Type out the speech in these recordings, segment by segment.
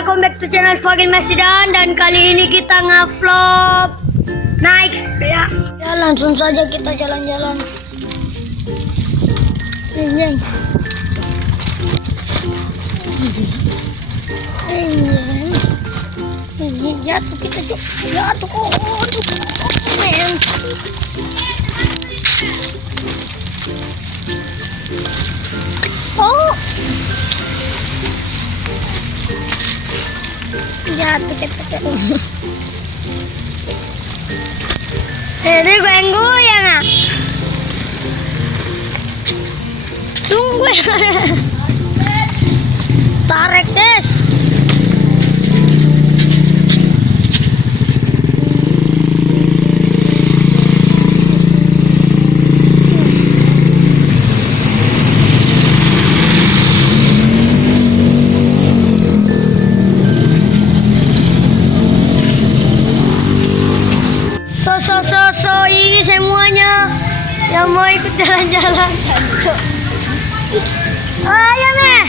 welcome back to channel Fagin Masidan. Dan kali ini kita nge-vlog naik ya. Ya langsung saja kita jalan-jalan. Ini jatuh kita jatuh kok. Men. Oh. Jatuh kita. Jadi goyang-goyang ah. Tunggu. Tarik des. So ini semuanya yang mau ikut jalan-jalan. Ayo meh,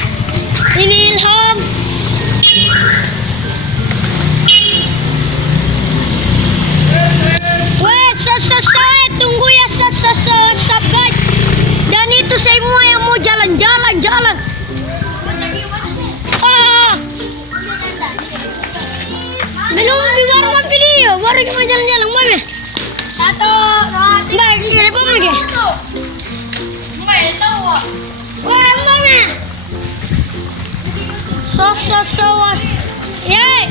ini Ilham. Weh, tunggu ya, guys. Dan itu semua yang mau jalan-jalan. Belum baru video, baru cuma jalan-jalan, meh. Satu, dua, tiga. Mbak, ini apa lagi? Mbak, tahu. Wah, mana? So. Yeay.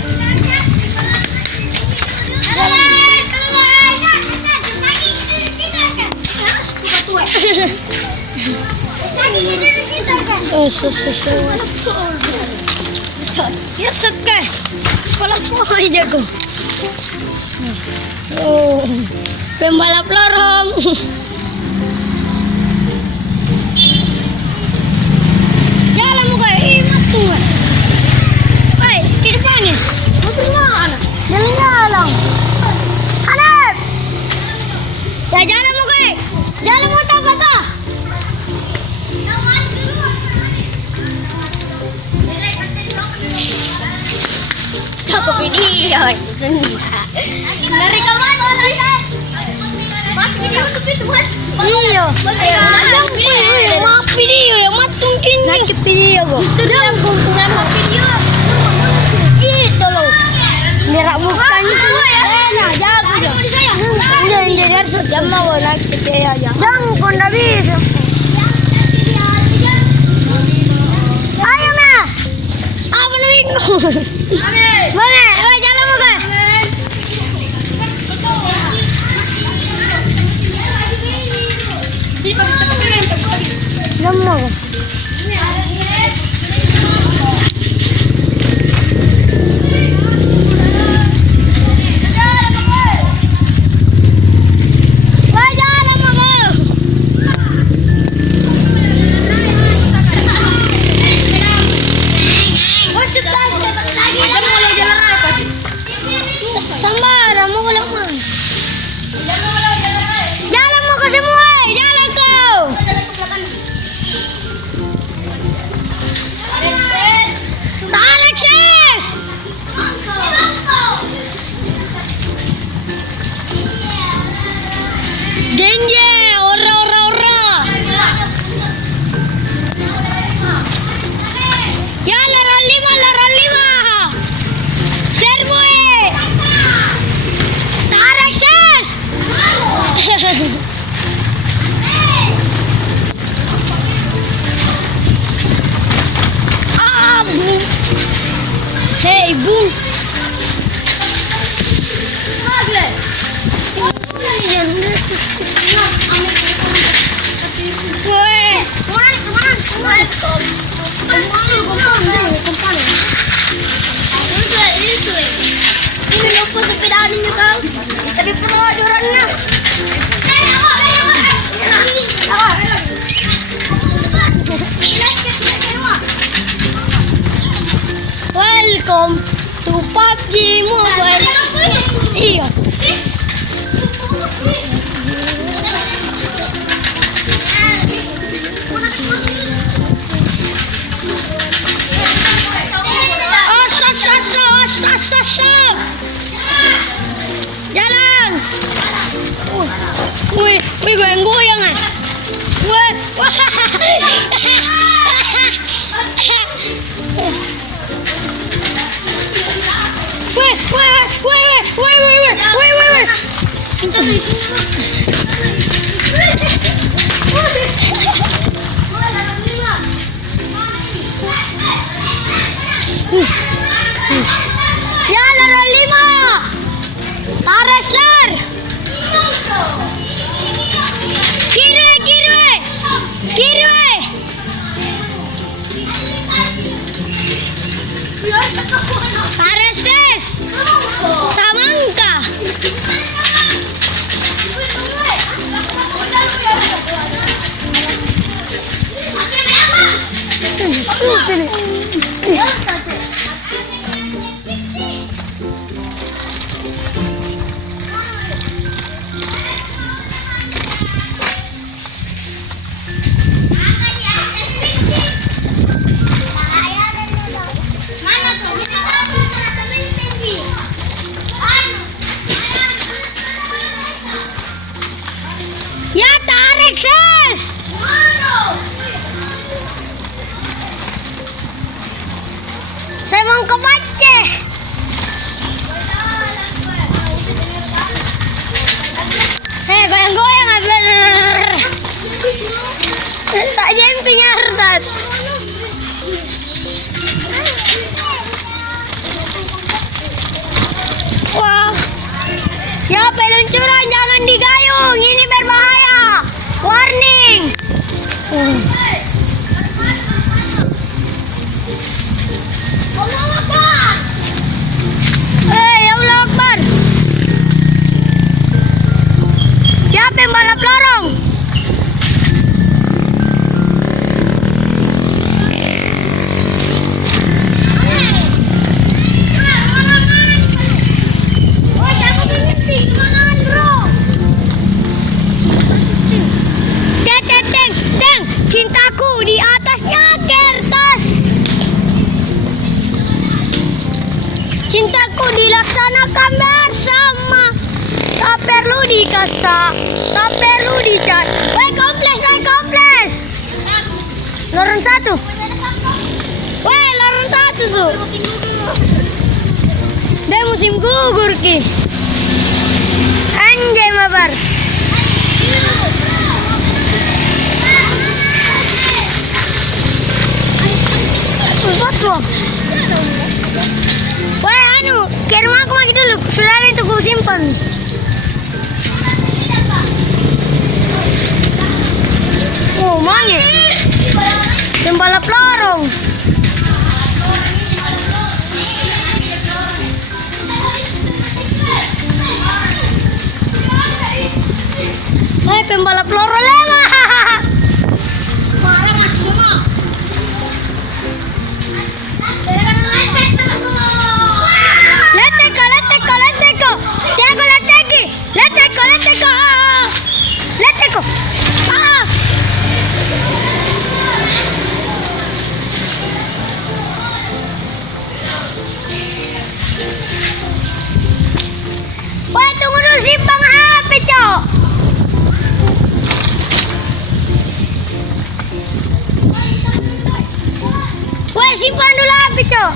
Ya, guys. Kepala aja kok. Oh, pembalap lorong. Jalan muka, matu. Hei, di depannya. Motor mana? Jalan. Hanap. Ya jalan muka. Jalan motor apa? Aku video. Dari kemana? Iya. Maaf video yang matungkin. Naik video kok. Itu dalam kumpulan video. Itu loh. Merah bukan itu. Nah, jago ya. Jadi harus jam mau naik video ya. Jangan kau ndak bisa. Ayo mah. Apa namanya? Mana? Jalan muka. Lama. Hei, Bung. Ini lupa sepedaan ini kau. Tapi perlu ajurannya. Welcome to PUBG Mobile. Iya. Wih, goyang-goyang ah. Wah, wah. Wih, wih, wih, wih, wih, wih, wih, wih, wih. Ya, laro 5. Taresler. Kiri, kiri. Kiri. Tareses. Samangka. Ya, tarik, Sis. Saya mau ke Aceh. Goyang-goyang abis. Tak jemping hartat. Wah. Ya, peluncuran jangan digayung. Ini berbahaya. Warning. Allah Akbar. Allah Akbar. Siapa yang balap lorong? Cintaku di atasnya kertas. Cintaku dilaksanakan bersama. Tak perlu dikasah, tak perlu dicat. Woi kompleks. Lorong 1. Woi lorong 1 tuh. Dia musim gugur ki. Anjay mabar. Wah, ke rumah aku lagi dulu. Sudah itu ku simpan. Oh, mana? Balap lorong. Hai, pembalap lorong lama. Marah mas semua. Let's go. Woi, tunggu dulu simpang HP, Cok. Woi, simpan dulu HP, Cok.